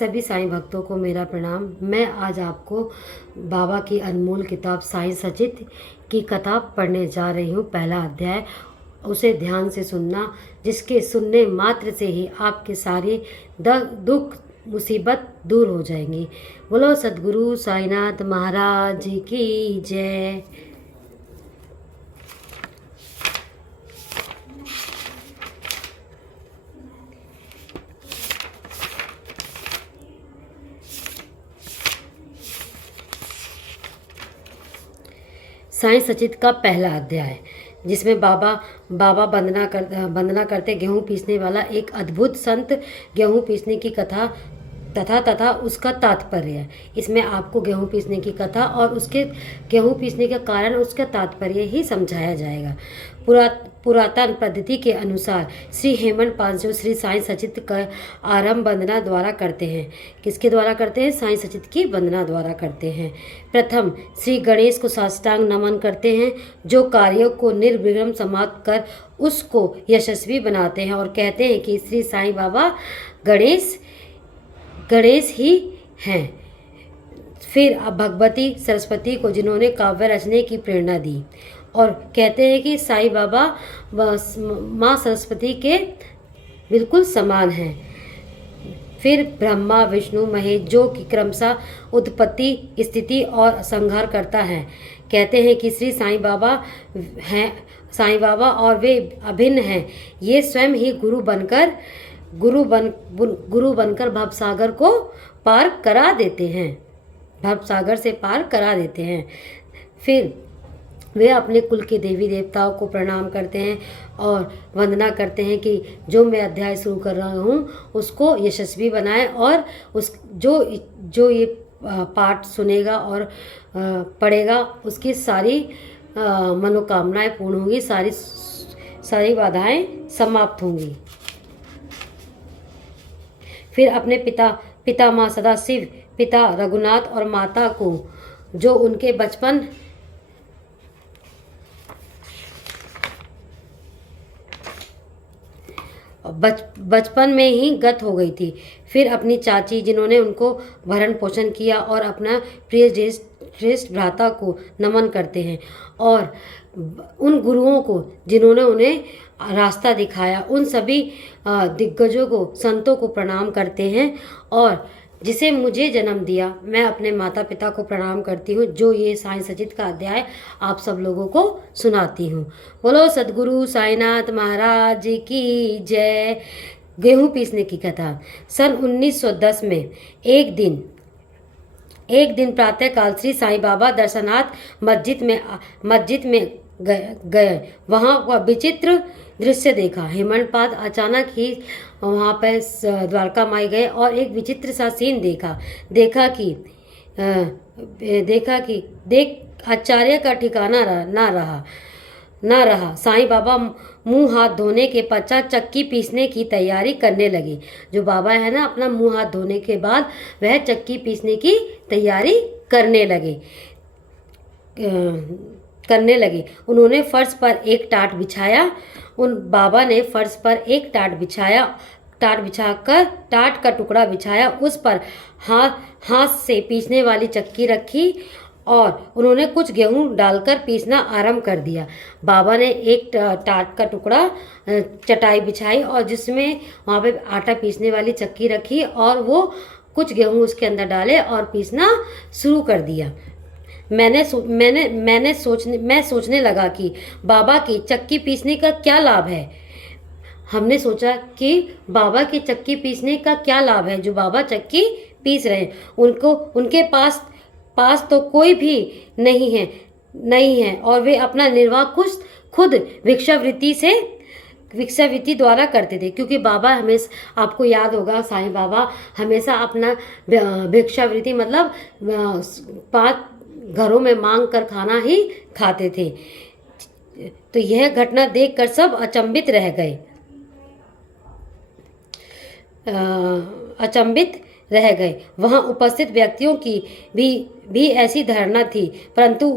सभी साईं भक्तों को मेरा प्रणाम। मैं आज आपको बाबा की अनमोल किताब साईं सचित की कथा पढ़ने जा रही हूँ। पहला अध्याय, उसे ध्यान से सुनना, जिसके सुनने मात्र से ही आपके सारे दुख मुसीबत दूर हो जाएंगी। बोलो सद्गुरु साईनाथ महाराज की जय। साईं सचित का पहला अध्याय, जिसमें बाबा वंदना करते गेहूं पीसने वाला एक अद्भुत संत गेहूं पीसने की कथा तथा उसका तात्पर्य है। इसमें आपको गेहूं पीसने की कथा और उसके गेहूं पीसने का कारण, उसका तात्पर्य ही समझाया जाएगा। पुरातन पद्धति के अनुसार श्री हेमंत पांचों श्री साईं सचित का आरंभ वंदना द्वारा करते हैं। किसके द्वारा करते हैं? साईं सचित की वंदना द्वारा करते हैं। प्रथम श्री गणेश को साष्टांग नमन करते हैं, जो कार्यों को निर्विघ्न समाप्त कर उसको यशस्वी बनाते हैं, और कहते हैं कि श्री साईं बाबा गणेश ही हैं। फिर भगवती सरस्वती को, जिन्होंने काव्य रचने की प्रेरणा दी, और कहते हैं कि साईं बाबा माँ सरस्वती के बिल्कुल समान हैं। फिर ब्रह्मा विष्णु महेश, जो कि क्रमशः उत्पत्ति स्थिति और संहार करता है, कहते हैं कि श्री साईं बाबा और वे अभिन्न हैं। ये स्वयं ही गुरु बनकर भवसागर को पार करा देते हैं, भवसागर से पार करा देते हैं। फिर वे अपने कुल के देवी देवताओं को प्रणाम करते हैं और वंदना करते हैं कि जो मैं अध्याय शुरू कर रहा हूँ उसको यशस्वी बनाए, और जो ये पाठ सुनेगा और पढ़ेगा उसकी सारी मनोकामनाएं पूर्ण होंगी, सारी बाधाएं समाप्त होंगी। फिर अपने पितामह सदाशिव, पिता रघुनाथ और माता को, जो उनके बचपन में ही गत हो गई थी। फिर अपनी चाची, जिन्होंने उनको भरण पोषण किया, और अपना प्रिय श्रेष्ठ भ्राता को नमन करते हैं, और उन गुरुओं को जिन्होंने उन्हें रास्ता दिखाया, उन सभी दिग्गजों को, संतों को प्रणाम करते हैं, और जिसे मुझे जन्म दिया, मैं अपने माता पिता को प्रणाम करती हूँ, जो ये साईं सचित का अध्याय आप सब लोगों को सुनाती हूँ। बोलो सद्गुरु साईनाथ महाराज की जय। गेहूं पीसने की कथा। सन 1910 में एक दिन प्रातःकाल श्री साईं बाबा दर्शनार्थ मस्जिद में गए। वहाँ वह विचित्र दृश्य देखा। हेमंत पाद अचानक ही वहाँ पर द्वारका माई गए और एक विचित्र सा सीन देखा कि आश्चर्य का ठिकाना ना रहा। साईं बाबा मुंह हाथ धोने के पश्चात चक्की पीसने की तैयारी करने लगे। जो बाबा है ना, अपना मुंह हाथ धोने के बाद वह चक्की पीसने की तैयारी करने लगे। उन्होंने फर्श पर एक टाट बिछाया। बाबा ने फर्श पर एक टाट बिछाकर टाट का टुकड़ा बिछाया, उस पर हाथ से पीसने वाली चक्की रखी, और उन्होंने कुछ गेहूं डालकर पीसना आरंभ कर दिया। बाबा ने एक टाट का टुकड़ा चटाई बिछाई, और जिसमें वहाँ पे आटा पीसने वाली चक्की रखी, और वो कुछ गेहूं उसके अंदर डाले और पीसना शुरू कर दिया। मैं सोचने लगा कि बाबा की चक्की पीसने का क्या लाभ है। हमने सोचा कि बाबा की चक्की पीसने का क्या लाभ है, जो बाबा चक्की पीस रहे हैं। उनके पास तो कोई भी नहीं है, और वे अपना निर्वाह खुद भिक्षावृत्ति द्वारा करते थे, क्योंकि बाबा हमेशा, आपको याद होगा, साईं बाबा हमेशा अपना भिक्षावृत्ति मतलब 5 घरों में मांग कर खाना ही खाते थे। तो यह घटना देखकर सब अचंभित रह गए। वहां उपस्थित व्यक्तियों की भी ऐसी धारणा थी, परंतु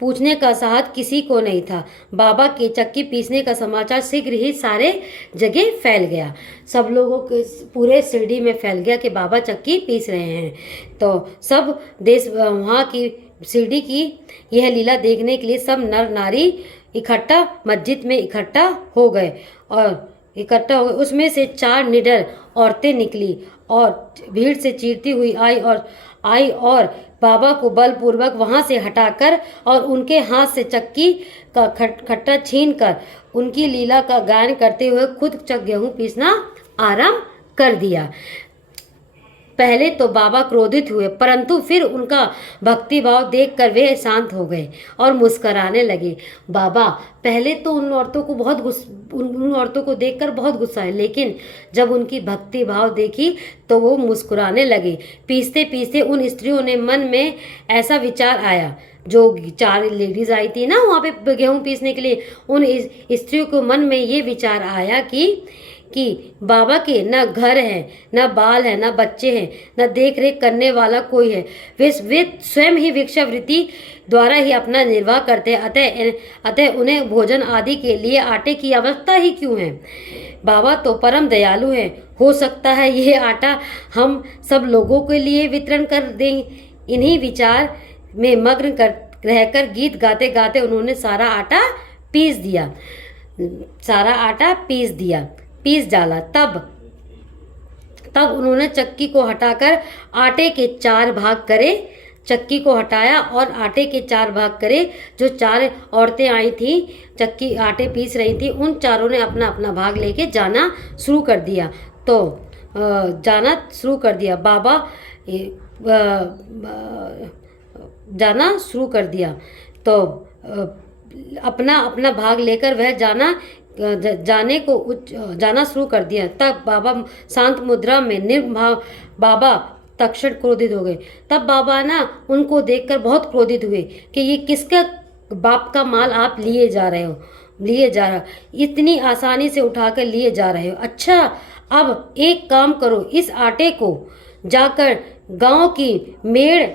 पूछने का साहस किसी को नहीं था। बाबा के चक्की पीसने का समाचार शीघ्र ही सारे जगह फैल गया। सब लोगों के पूरे शिरडी में फैल गया कि बाबा चक्की पीस रहे हैं। तो सब देश वहाँ की शिरडी की यह लीला देखने के लिए सब नर नारी इकट्ठा मस्जिद में इकट्ठा हो गए उसमें से 4 निडर औरतें निकली और भीड़ से चीरती हुई आई और बाबा को बलपूर्वक वहां से हटाकर और उनके हाथ से चक्की का खट्टा छीन कर उनकी लीला का गायन करते हुए खुद गेहूं पीसना आरंभ कर दिया। पहले तो बाबा क्रोधित हुए, परंतु फिर उनका भक्तिभाव देखकर वे शांत हो गए और मुस्कराने लगे। बाबा पहले तो उन औरतों को देखकर बहुत गुस्सा है, लेकिन जब उनकी भक्ति भाव देखी तो वो मुस्कुराने लगे। पीसते पीसते उन स्त्रियों ने मन में ऐसा विचार आया, जो 4 लेडीज आई थी ना वहाँ पे गेहूं पीसने के लिए, उन स्त्रियों को मन में ये विचार आया कि बाबा के न घर है, न बाल है, न बच्चे हैं, न देख रेख करने वाला कोई है। वे स्वयं ही भिक्षावृत्ति द्वारा ही अपना निर्वाह करते हैं, अतः उन्हें भोजन आदि के लिए आटे की आवश्यकता ही क्यों है। बाबा तो परम दयालु हैं, हो सकता है यह आटा हम सब लोगों के लिए वितरण कर दें। इन्हीं विचार में मग्न रहकर गीत गाते गाते उन्होंने सारा आटा पीस डाला। तब उन्होंने चक्की को हटाकर आटे के 4 भाग करे। चक्की को हटाया और आटे के 4 भाग करे। जो 4 औरतें आई थी चक्की आटे पीस रही थी, उन चारों ने अपना अपना भाग लेके जाना शुरू कर दिया। जाना शुरू कर दिया। तो अपना अपना भाग लेकर वह जाना शुरू कर दिया। तब बाबा शांत मुद्रा में निर्भाव बाबा तक्षण क्रोधित हो गए। तब बाबा ना उनको देखकर बहुत क्रोधित हुए कि ये किसका बाप का माल आप लिए जा रहे हो, इतनी आसानी से उठाकर लिए जा रहे हो। अच्छा, अब एक काम करो, इस आटे को जाकर गांव की मेड़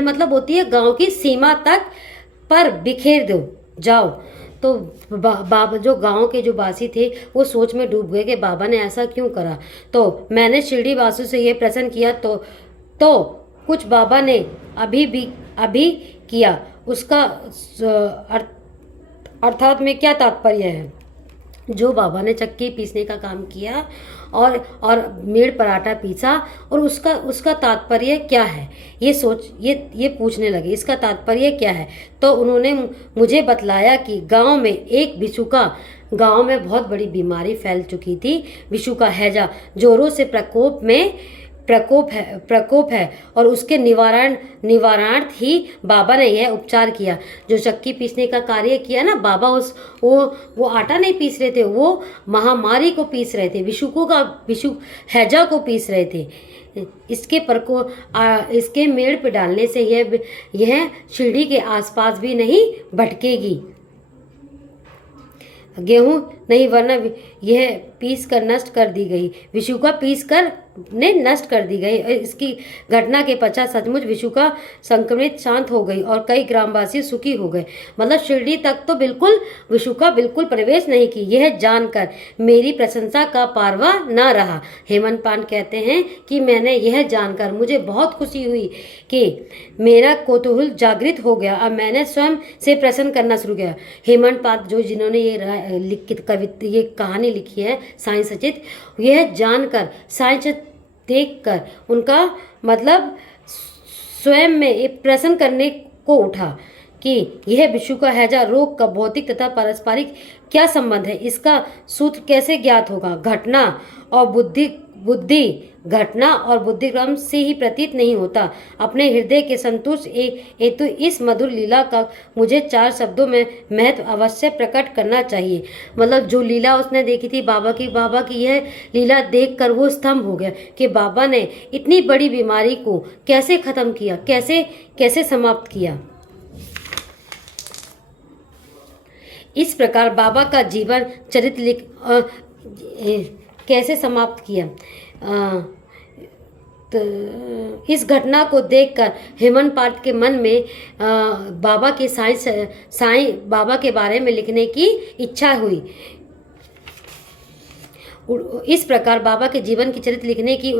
मतलब होती है गांव की सीमा तक पर बिखेर दो, जाओ। तो बाबा जो गांव के जो वासी थे वो सोच में डूब गए कि बाबा ने ऐसा क्यों करा। तो मैंने शिरडी वासु से ये प्रश्न किया तो कुछ बाबा ने अभी किया, उसका अर्थात में क्या तात्पर्य है। जो बाबा ने चक्की पीसने का काम किया और मेड़ पराठा पीसा और उसका तात्पर्य क्या है, ये पूछने लगे, इसका तात्पर्य क्या है। तो उन्होंने मुझे बतलाया कि गांव में बहुत बड़ी बीमारी फैल चुकी थी। विषु का हैजा जोरों से प्रकोप है और उसके निवारणार्थ ही बाबा ने यह उपचार किया। जो चक्की पीसने का कार्य किया ना बाबा, वो आटा नहीं पीस रहे थे, वो महामारी को पीस रहे थे, विषु हैजा को पीस रहे थे। इसके मेड़ पे डालने से यह शिरडी के आसपास भी नहीं भटकेगी, गेहूं नहीं, वरना यह पीस कर नष्ट कर दी गई। विषु का पीस कर ने नष्ट कर दी गई। इसकी घटना के पश्चात सचमुच विषु का संक्रमित शांत हो गई और कई ग्रामवासी सुखी हो गए। मतलब शिरडी तक तो विषु का बिल्कुल प्रवेश नहीं की। यह जानकर मेरी प्रशंसा का पारवा न रहा। हेमंत पांड कहते हैं कि मैंने यह जानकर मुझे बहुत खुशी हुई कि मेरा कौतूहल जागृत हो गया। अब मैंने स्वयं से प्रश्न करना शुरू किया। हेमंत पांड जिन्होंने ये कहानी लिखी है साईं सचित, यह जानकर साईं देखकर उनका मतलब स्वयं में एक प्रश्न करने को उठा कि यह विषु का हैजा रोग का भौतिक तथा पारस्परिक क्या संबंध है, इसका सूत्र कैसे ज्ञात होगा। घटना और बुद्धिक्रम से ही प्रतीत नहीं होता। अपने हृदय के संतुष्ट हेतु इस मधुर लीला का मुझे 4 शब्दों में महत्व अवश्य प्रकट करना चाहिए। मतलब जो लीला उसने देखी थी बाबा की यह लीला देखकर वो स्तंभ हो गया कि बाबा ने इतनी बड़ी बीमारी को कैसे खत्म किया, कैसे समाप्त किया। इस प्रकार बाबा का जीवन चरित्र कैसे समाप्त किया। तो इस घटना को देखकर हेमनपाल के मन में बाबा के बारे में लिखने की इच्छा हुई। इस प्रकार बाबा के जीवन की चरित्र लिखने की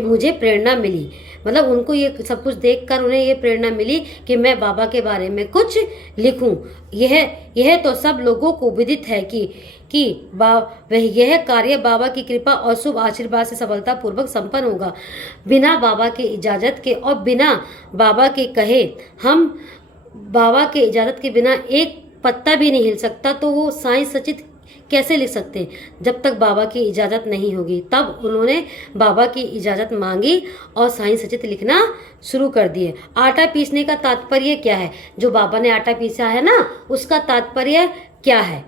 मुझे प्रेरणा मिली। मतलब उनको ये सब कुछ देखकर उन्हें ये प्रेरणा मिली कि मैं बाबा के बारे में कुछ लिखूं। यह तो सब लोगों को विदित है कि यह कार्य बाबा की कृपा और शुभ आशीर्वाद से सफलतापूर्वक संपन्न होगा। बिना बाबा के इजाज़त के और बिना बाबा के कहे हम बाबा के इजाज़त के बिना एक पत्ता भी नहीं हिल सकता। तो वो साईं सचित कैसे लिख सकते हैं जब तक बाबा की इजाज़त नहीं होगी। तब उन्होंने बाबा की इजाज़त मांगी और साईं सचित लिखना शुरू कर दिए। आटा पीसने का तात्पर्य क्या है? जो बाबा ने आटा पीसा है ना, उसका तात्पर्य क्या है?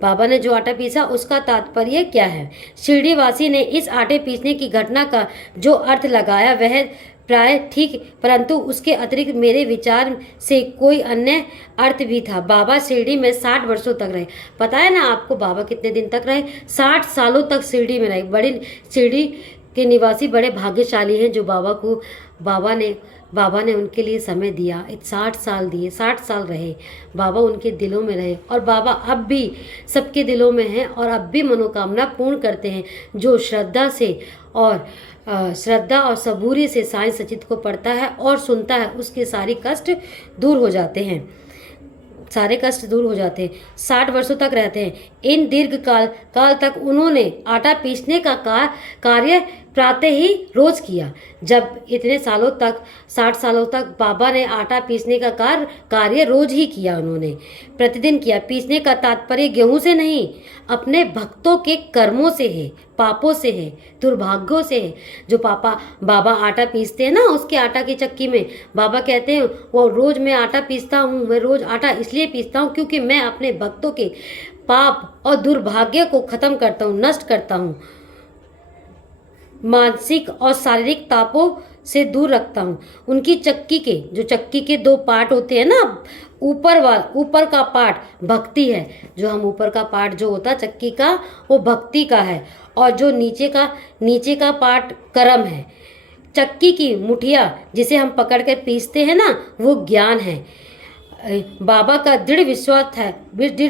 बाबा ने जो आटा पीसा उसका तात्पर्य क्या है? शिरडी वासी ने इस आटे पीसने की घटना का जो अर्थ लगाया वह प्राय ठीक, परंतु उसके अतिरिक्त मेरे विचार से कोई अन्य अर्थ भी था। बाबा शिरडी में 60 वर्षों तक रहे। पता है ना आपको बाबा कितने दिन तक रहे? 60 सालों तक शिरडी में रहे। बड़े शिरडी के निवासी बड़े भाग्यशाली हैं जो बाबा ने उनके लिए समय दिया। 60 साल दिए, 60 साल रहे। बाबा उनके दिलों में रहे और बाबा अब भी सबके दिलों में हैं और अब भी मनोकामना पूर्ण करते हैं। जो श्रद्धा और सबूरी से साईं सचित को पढ़ता है और सुनता है उसके सारे कष्ट दूर हो जाते हैं। 60 वर्षों तक रहते हैं। इन दीर्घ काल तक उन्होंने आटा पीसने का कार्य प्रातः ही रोज किया। जब इतने सालों तक 60 सालों तक बाबा ने आटा पीसने का कार्य रोज ही किया, उन्होंने प्रतिदिन किया। पीसने का तात्पर्य गेहूं से नहीं, अपने भक्तों के कर्मों से है, पापों से है, दुर्भाग्यों से है। जो बाबा आटा पीसते हैं ना, उसके आटा की चक्की में बाबा कहते हैं वो रोज मैं आटा पीसता हूँ। मैं रोज आटा इसलिए पीसता हूँ क्योंकि मैं अपने भक्तों के पाप और दुर्भाग्य को खत्म करता हूँ, नष्ट करता हूँ। मानसिक और शारीरिक तापों से दूर रखता हूँ। उनकी चक्की के 2 पार्ट होते हैं ना, ऊपर का पार्ट भक्ति है। जो हम ऊपर का पार्ट जो होता है चक्की का, वो भक्ति का है, और जो नीचे का पार्ट कर्म है। चक्की की मुठिया जिसे हम पकड़ कर पीसते हैं ना, वो ज्ञान है। बाबा का दृढ़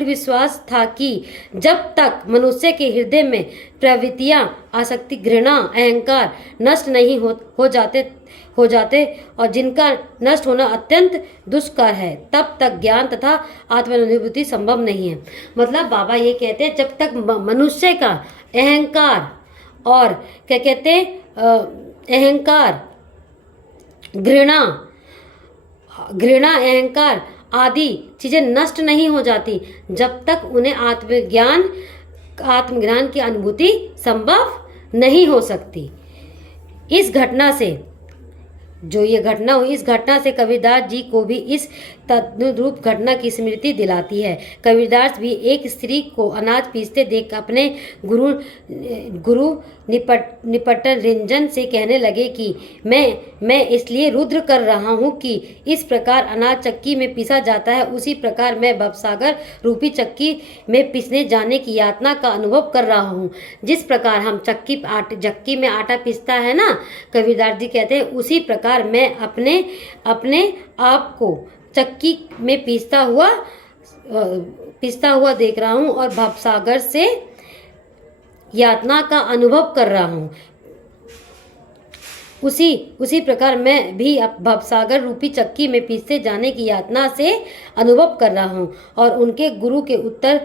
विश्वास था कि जब तक मनुष्य के हृदय में प्रवृत्तियां, आसक्ति, घृणा, अहंकार नष्ट नहीं हो जाते और जिनका नष्ट होना अत्यंत दुष्कर है, तब तक ज्ञान तथा आत्मानुभूति संभव नहीं है। मतलब बाबा ये कहते हैं जब तक मनुष्य का अहंकार और क्या कहते हैं अहंकार, घृणा, अहंकार आदि चीजें नष्ट नहीं हो जाती, जब तक उन्हें आत्मज्ञान की अनुभूति संभव नहीं हो सकती। इस घटना से कबीरदास जी को भी इस तद्रूप घटना की स्मृति दिलाती है। कबीरदास भी एक स्त्री को अनाज पीसते देख अपने गुरु निपटन रंजन से कहने लगे कि मैं इसलिए रुद्र कर रहा हूँ कि इस प्रकार अनाज चक्की में पीसा जाता है, उसी प्रकार मैं भवसागर रूपी चक्की में पीसने जाने की यातना का अनुभव कर रहा हूँ। जिस प्रकार हम चक्की में आटा पीसता है ना, कबीरदास जी कहते हैं उसी प्रकार मैं अपने आप को चक्की में पीसता हुआ देख रहा हूँ और भवसागर से यातना का अनुभव कर रहा हूँ। उसी प्रकार मैं भी भवसागर रूपी चक्की में पीसते जाने की यातना से अनुभव कर रहा हूँ। और उनके गुरु के उत्तर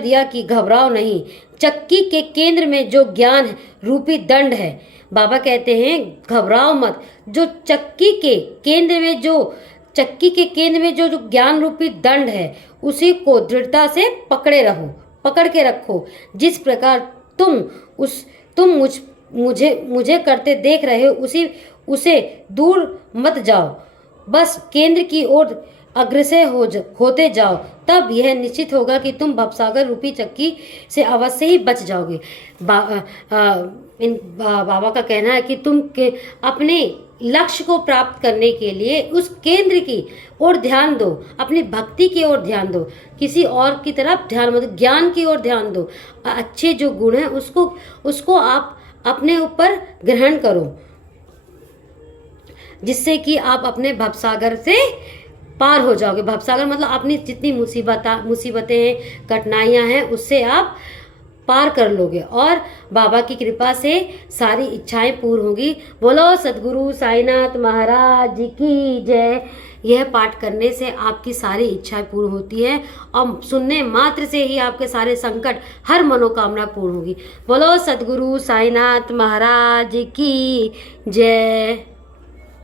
दिया कि घबराओ नहीं, चक्की के केंद्र में जो ज्ञान रूपी दंड है, बाबा कहते हैं घबराओ मत। जो चक्की के केंद्र में जो ज्ञान रूपी दंड है, उसी को दृढ़ता से पकड़ के रखो। जिस प्रकार तुम मुझे करते देख रहे हो, उसे दूर मत जाओ, बस केंद्र की ओर अग्रसर होते जाओ। तब यह निश्चित होगा कि तुम भवसागर रूपी चक्की से अवश्य ही बच जाओगे। बाबा का कहना है कि तुम अपने लक्ष्य को प्राप्त करने के लिए उस केंद्र की ओर ध्यान दो, अपनी भक्ति की ओर ध्यान दो, किसी और की तरफ ध्यान मत, ज्ञान की ओर ध्यान दो। अच्छे जो गुण हैं उसको आप अपने ऊपर ग्रहण करो, जिससे कि आप अपने भवसागर से पार हो जाओगे। भवसागर मतलब अपनी जितनी मुसीबतें हैं, कठिनाइयां हैं, उससे आप पार कर लोगे और बाबा की कृपा से सारी इच्छाएं पूर्ण होगी। बोलो सदगुरु साईनाथ महाराज की जय। यह पाठ करने से आपकी सारी इच्छाएं पूर्ण होती है और सुनने मात्र से ही आपके सारे संकट, हर मनोकामना पूर्ण होगी। बोलो सदगुरु साईनाथ महाराज की जय।